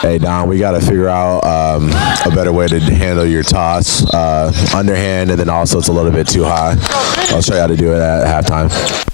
Hey Don, we got to figure out a better way to handle your toss, underhand, and then also it's a little bit too high. I'll show you how to do it at halftime.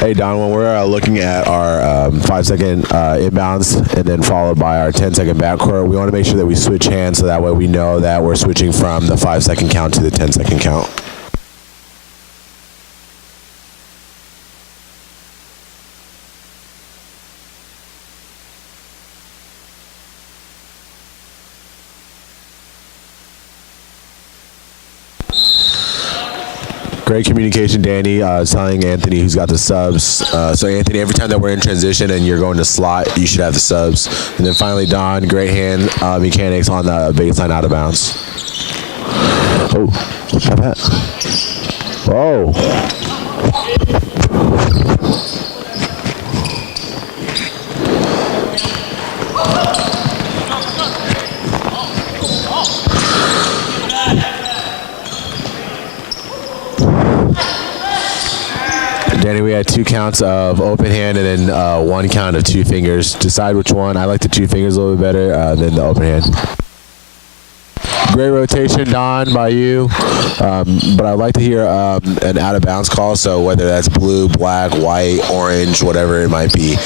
Hey Don, when we're looking at our 5-second inbounds and then followed by our 10-second backcourt, we want to make sure that we switch hands so that way we know that we're switching from the 5-second count to the 10-second count. Great communication, Danny, telling Anthony who's got the subs. So Anthony, every time that we're in transition and you're going to slot, you should have the subs. And then finally, Don, great hand mechanics on the baseline out of bounds. Oh, not that. Whoa. Danny, we had 2 counts of open hand and then 1 count of 2 fingers. Decide which one. I like the 2 fingers a little bit better than the open hand. Great rotation, Don, by you. But I'd like to hear an out of bounds call, so whether that's blue, black, white, orange, whatever it might be.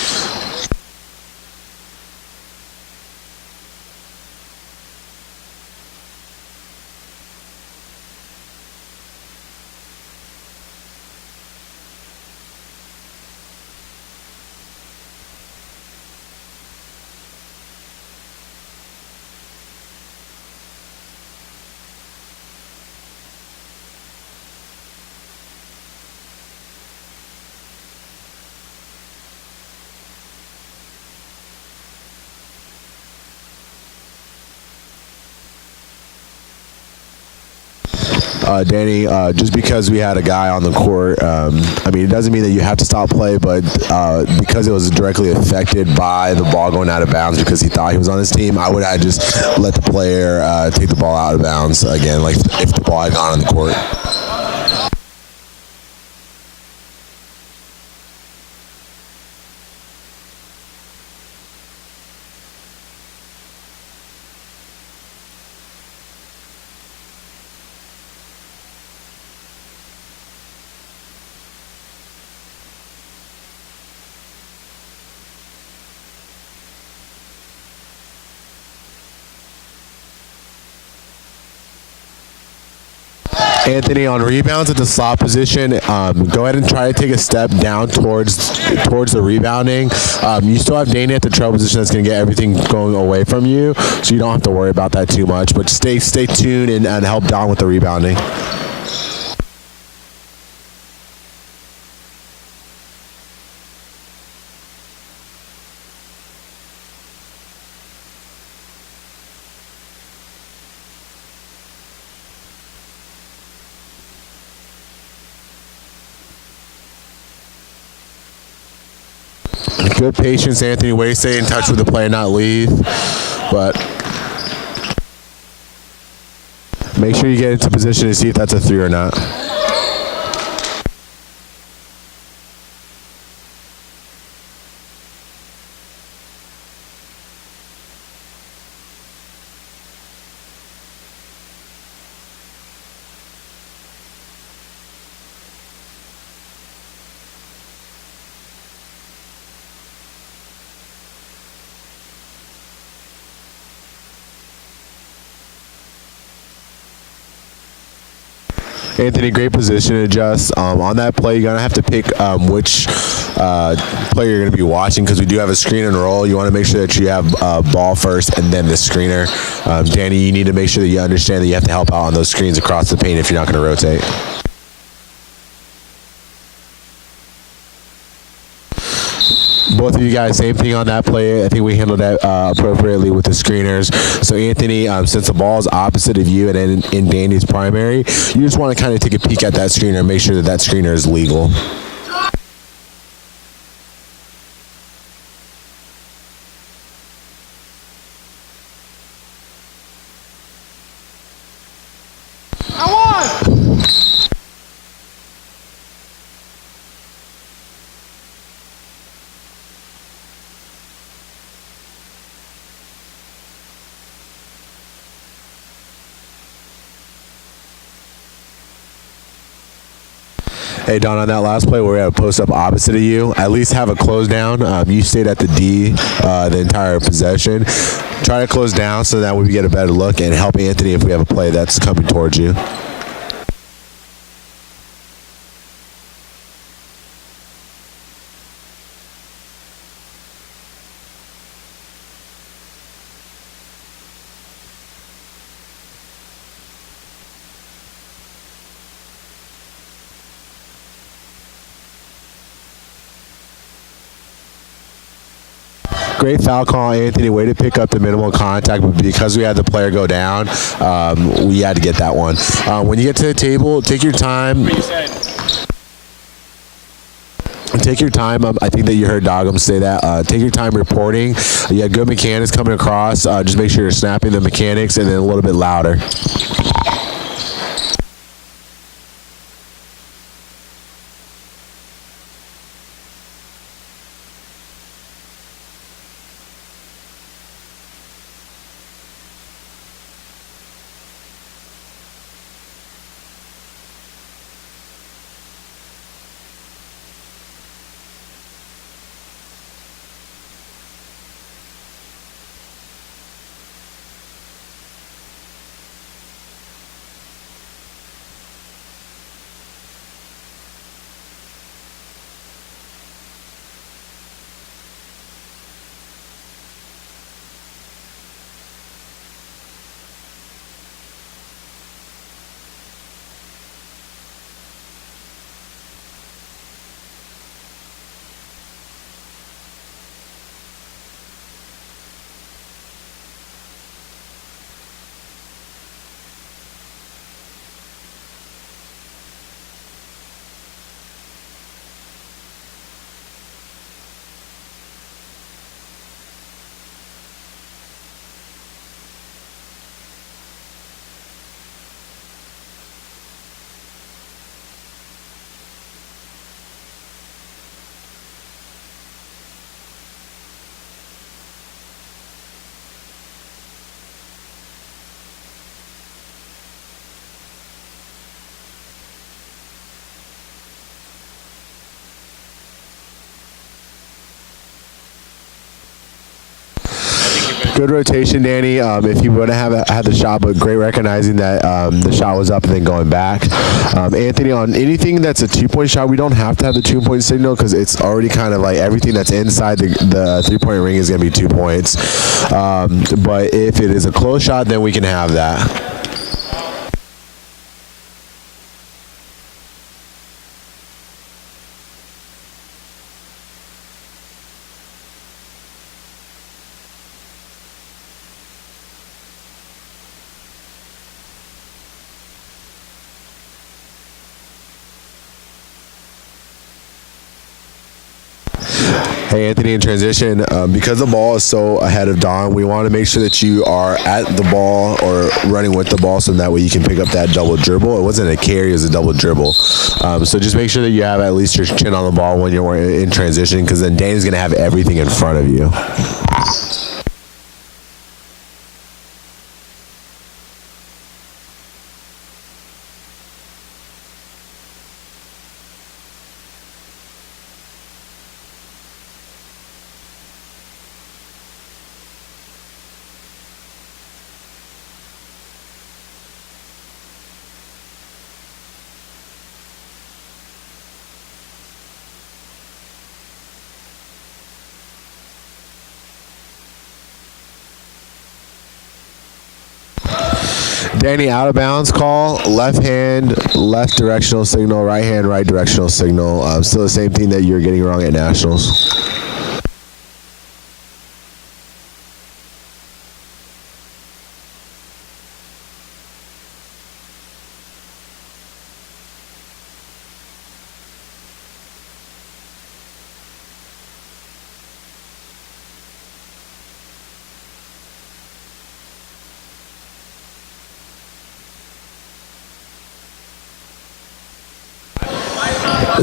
Danny, just because we had a guy on the court, I mean, it doesn't mean that you have to stop play, but because it was directly affected by the ball going out of bounds because he thought he was on his team, I would have just let the player take the ball out of bounds again, like if the ball had gone on the court. Anthony, on rebounds at the slot position, go ahead and try to take a step down towards the rebounding. You still have Danny at the trail position that's going to get everything going away from you, so you don't have to worry about that too much. But stay tuned and help Don with the rebounding. Good patience, Anthony. Way to stay in touch with the player, not leave. But make sure you get into position to see if that's a 3 or not. Anthony, great position adjust. On that play, you're going to have to pick which player you're going to be watching because we do have a screen and roll. You want to make sure that you have ball first and then the screener. Danny, you need to make sure that you understand that you have to help out on those screens across the paint if you're not going to rotate. Both of you guys, same thing on that play. I think we handled that appropriately with the screeners. So Anthony, since the ball is opposite of you and in Danny's primary, you just want to kind of take a peek at that screener and make sure that that screener is legal. Hey, Don, on that last play where we had a post-up opposite of you, at least have a close down. You stayed at the D the entire possession. Try to close down so that we get a better look and help Anthony if we have a play that's coming towards you. Great foul call, Anthony. Way to pick up the minimal contact, but because we had the player go down, we had to get that one. When you get to the table, take your time. Take your time. I think that you heard Dogum say that. Take your time reporting. You have good mechanics coming across. Just make sure you're snapping the mechanics and then a little bit louder. Good rotation, Danny. If you would have had the shot, but great recognizing that the shot was up and then going back. Anthony, on anything that's a 2-point shot, we don't have to have the 2-point signal because it's already kind of like everything that's inside the 3-point ring is going to be 2 points. But if it is a close shot, then we can have that. Hey, Anthony, in transition, because the ball is so ahead of Don, we want to make sure that you are at the ball or running with the ball so that way you can pick up that double dribble. It wasn't a carry, it was a double dribble. So just make sure that you have at least your chin on the ball when you're in transition because then Danny's going to have everything in front of you. Danny, out of bounds call. Left hand, left directional signal. Right hand, right directional signal. Still the same thing that you're getting wrong at nationals.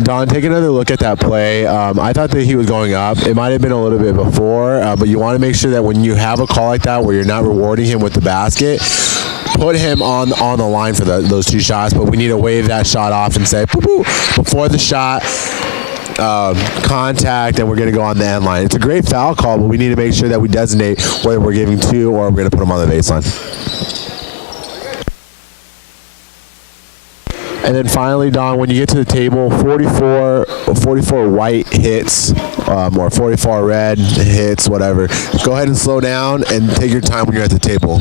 Don, take another look at that play. I thought that he was going up. It might have been a little bit before, but you want to make sure that when you have a call like that where you're not rewarding him with the basket, put him on the line for those 2 shots. But we need to wave that shot off and say, "Boo-boo," before the shot, contact, and we're going to go on the end line. It's a great foul call, but we need to make sure that we designate whether we're giving 2 or we're going to put him on the baseline. And then finally, Don, when you get to the table, 44 white hits, or 44 red hits, whatever. Go ahead and slow down and take your time when you're at the table.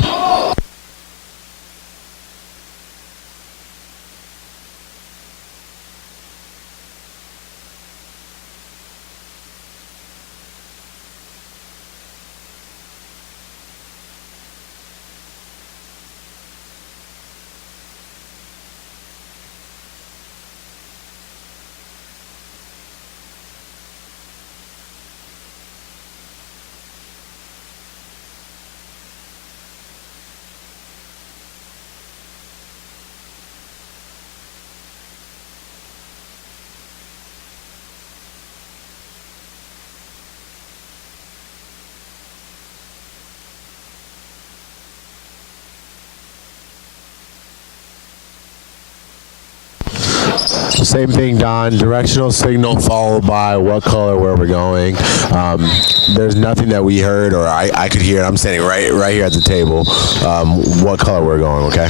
Same thing, Don. Directional signal followed by what color, where we're going. There's nothing that we heard or I could hear. I'm standing right here at the table. What color we're going, okay?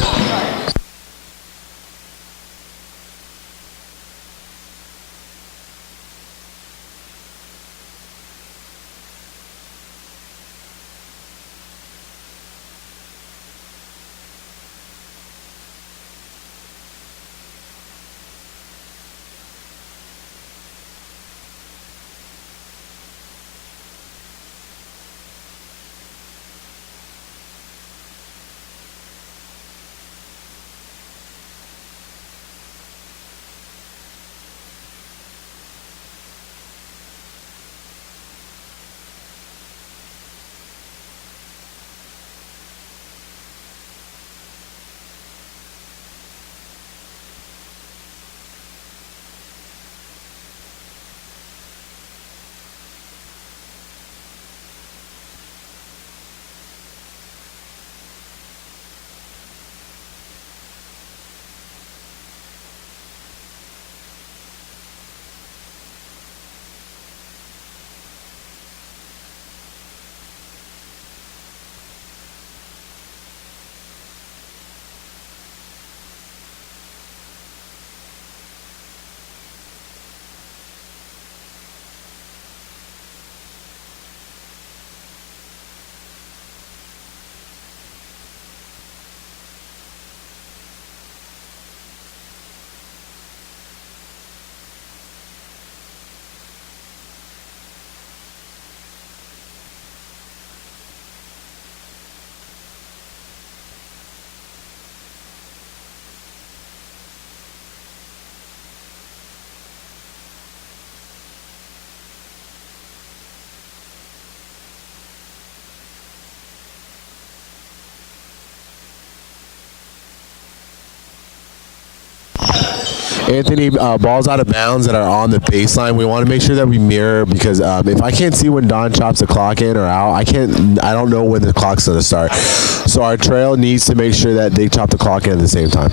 Anthony, balls out of bounds that are on the baseline, we want to make sure that we mirror, because if I can't see when Don chops the clock in or out, I don't know when the clock's going to start. So our trail needs to make sure that they chop the clock in at the same time.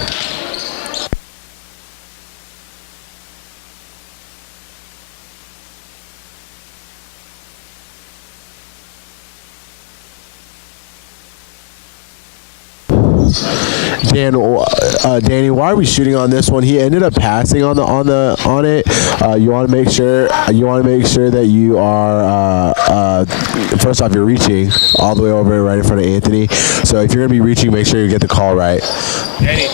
Danny, why are we shooting on this one? He ended up passing on it. You want to make sure that you are first off, you're reaching all the way over right in front of Anthony. So if you're gonna be reaching, make sure you get the call right. Danny.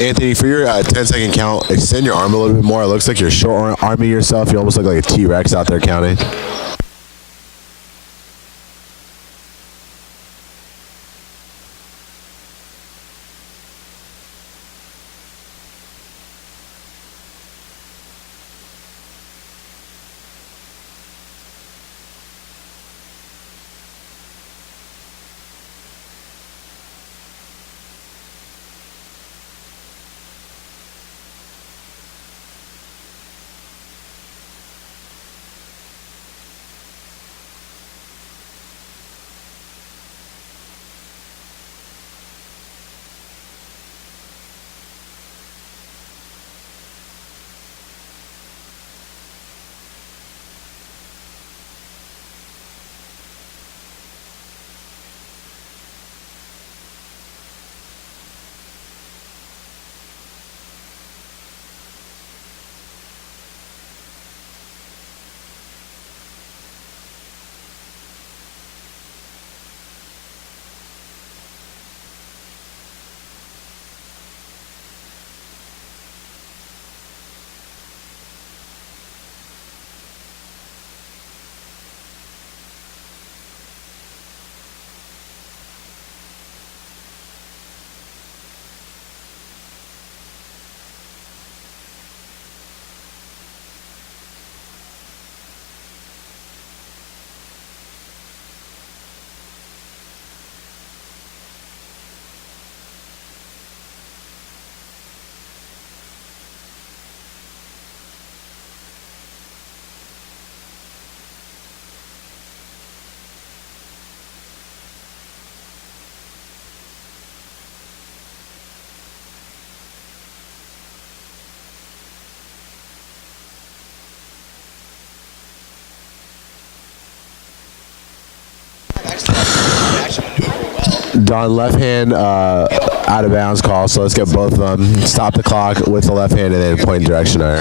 Anthony, for your 10-second count, extend your arm a little bit more. It looks like you're short-arming yourself. You almost look like a T-Rex out there counting. Don, left hand out of bounds call, so let's get both of them. Stop the clock with the left hand and then point directioner.